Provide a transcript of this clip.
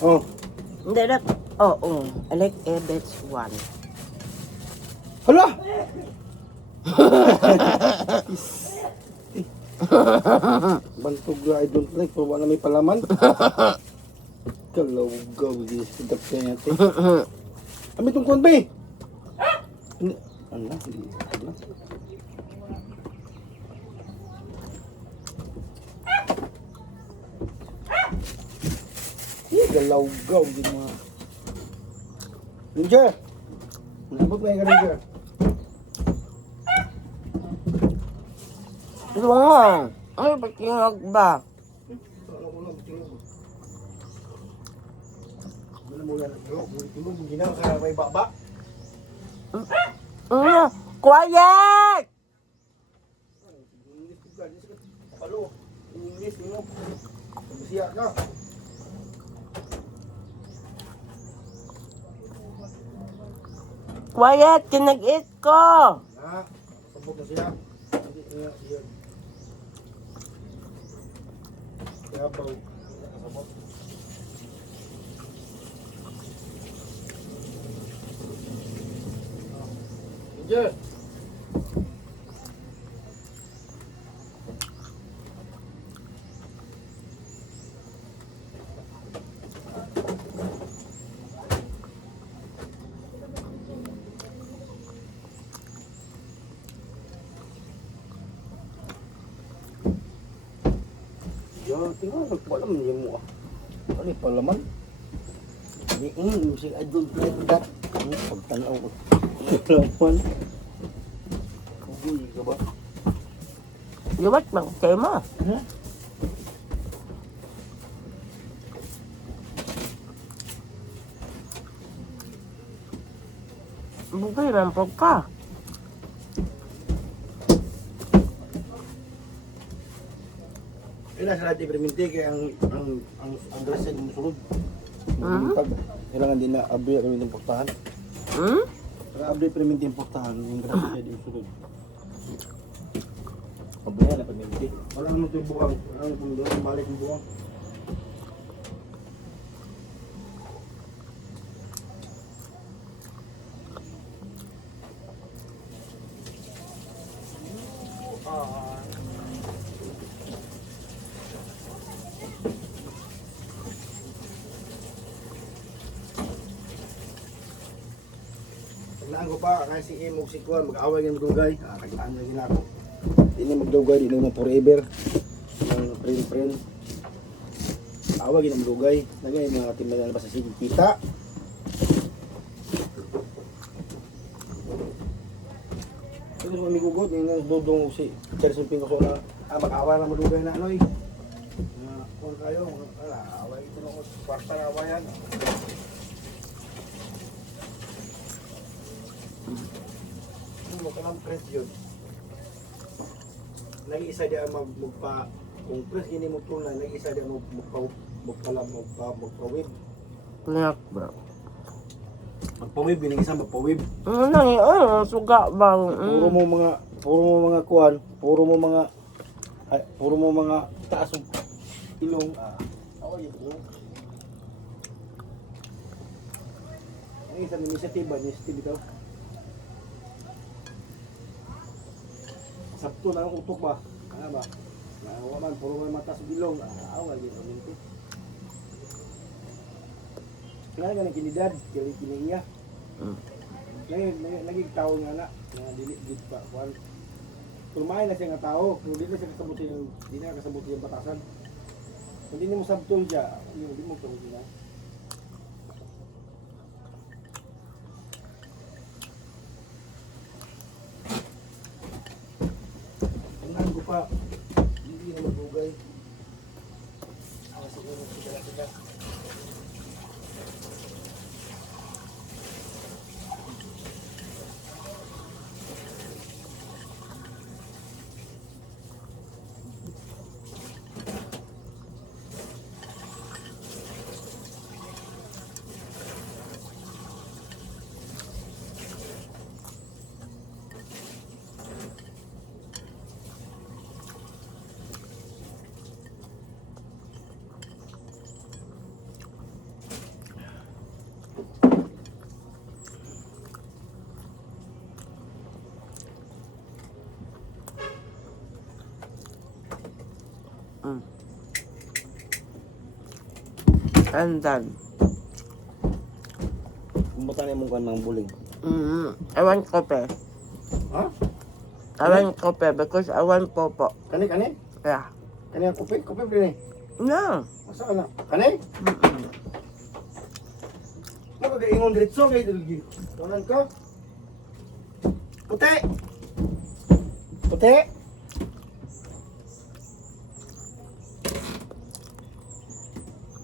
Oh. Hindi na. Oo. I like Ebets 1. Hala! Bantog I don't like. Pero wala may palaman. Kalawgaw. Hindi sidak kaya natin. Amit yung kuwan ba eh? Ano? Ano? Galawgaw din mga. Ranger! Nabot na yung Ranger. Ito nga. Ay, ba't tingag ba? Ano ko lang, tingog. Ano mo yan? Tingog, ginang ka may baba. Quiet! English ka, palo. English mo. Siya ka. Quiet! Kinag-eat ko! Ha? Sabog na siya. Hindi niya siya. Yabaw. Sabog. Ranger! Tingnan, wala man yung mukha. Ano yung palaman? Music, I don't like that. Pagtanaw ko. Palaman. Kabuy ka ba? Liwat bang kayo mo? Ha? Bugay man po ka. Kailangan sa lahat i-perminti kaya ang dress ay musulod. Kailangan din na abri ang perminti portahan. Kaya abri perminti portahan, yung dress ay di musulod. Abri na perminti. Wala naman ito yung buwang. Wala naman ito yung balik yung buwang. Taglaan ko pa, kaya si Imog si Kuan, mag-away ng magdugay. Taglaan na gina ako. Hindi magdugay, di naman forever. Yung friend. Away ng magdugay. Nagay mga team na labas sa sige. Kita. Ito sa mamigugod, yung dudong si Cherson Pingoso na mag-away ng magdugay na ano eh. Kung kayo, away ito na ko. Kwarta na awayan. Ano ka lang press yun. Nag-iisa di ang magpa kung press gini mo tunay, nag-iisa di ang magpawib. Liyak ba? Magpawib, yung isa magpawib. Ano, suga bang? Puro mo mga kuan, puro mo mga taas ng ilong. Away yun. Ang isang inisiatiba, daw. Sabto na ang utok ba? Ano ba? Naawa man, puro may mata sa bilong. Away yun, paminti. Kaya nga ng kinidad, kaya kiniya. Naging tao nga na, dili pa. Kumain na siya nga tao, kung di na siya kasabuti yung batasan. Kung di mo sabtol siya, hindi mo kabuti na. Ko pa, hindi na magbugay. Siguro sigala. And done. Kumusta na yung mga buling? Ewan ko pe. Ha? Ewan ko pe because ewan po po. Kani, kani? Yeah. Kani ang kupi? Kupi ba ni? No. Masa ka na? Kani? Magkakaingon diretso kay Dulgi. Tunan ko. Puti! Puti!